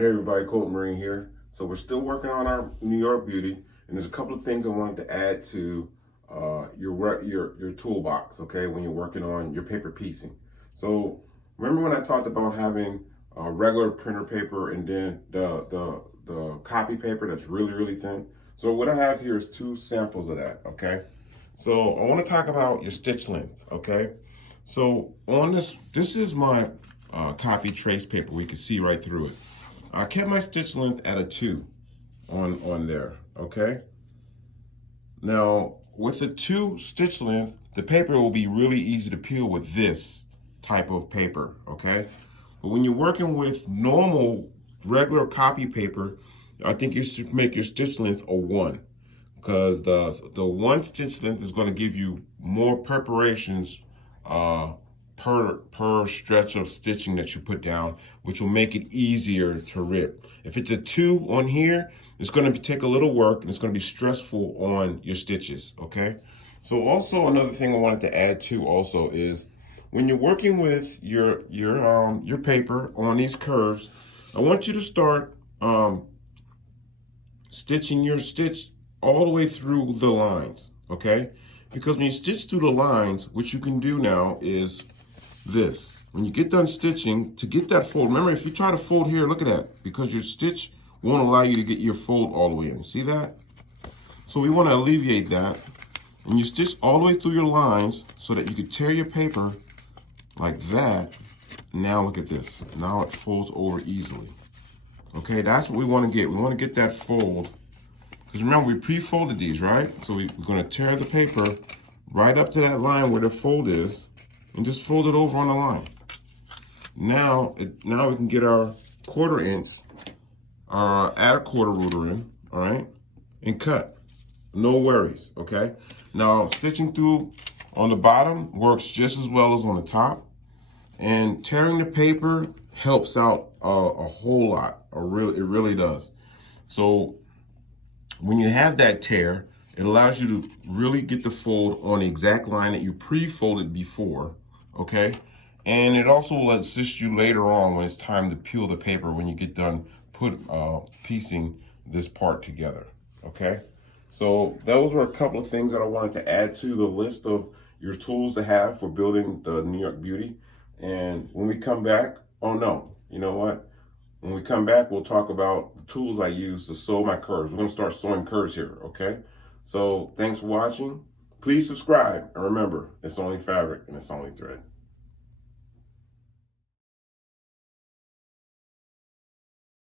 Hey everybody, Quilting here. So we're still working on our New York beauty, and there's a couple of things I wanted to add to your toolbox, okay, when you're working on your paper piecing. So remember when I talked about having regular printer paper and then the copy paper that's really thin? So what I have here is two samples of that, okay? So I want to talk about your stitch length, okay? So on this is my copy trace paper. We can see right through it. I kept my stitch length at a 2 on there, okay? Now, with a 2 stitch length, the paper will be really easy to peel with this type of paper, okay? But when you're working with normal, regular copy paper, I think you should make your stitch length a 1, because the 1 stitch length is going to give you more preparations per stretch of stitching that you put down, which will make it easier to rip. If it's a 2 on here, it's going to take a little work and it's going to be stressful on your stitches, okay? So also another thing I wanted to add too also is when you're working with your paper on these curves, I want you to start stitching your stitch all the way through the lines, okay? Because when you stitch through the lines, what you can do now is this. When you get done stitching, to get that fold, remember if you try to fold here, look at that, because your stitch won't allow you to get your fold all the way in. See that? So we want to alleviate that. And you stitch all the way through your lines so that you can tear your paper like that. Now look at this. Now it folds over easily. Okay, that's what we want to get. We want to get that fold. Because remember, we pre-folded these, right? So we're going to tear the paper right up to that line where the fold is and just fold it over on the line. Now we can get our 1/4 inch, add a 1/4 ruler in, all right, and cut. No worries, okay? Now, stitching through on the bottom works just as well as on the top, and tearing the paper helps out a whole lot. It really does. So when you have that tear, it allows you to really get the fold on the exact line that you pre-folded before, okay? And it also will assist you later on when it's time to peel the paper when you get done piecing this part together, okay? So those were a couple of things that I wanted to add to the list of your tools to have for building the New York beauty. And when we come back, oh no, you know what? When we come back, we'll talk about the tools I use to sew my curves. We're going to start sewing curves here, okay? So thanks for watching. Please subscribe. And remember, it's only fabric and it's only thread.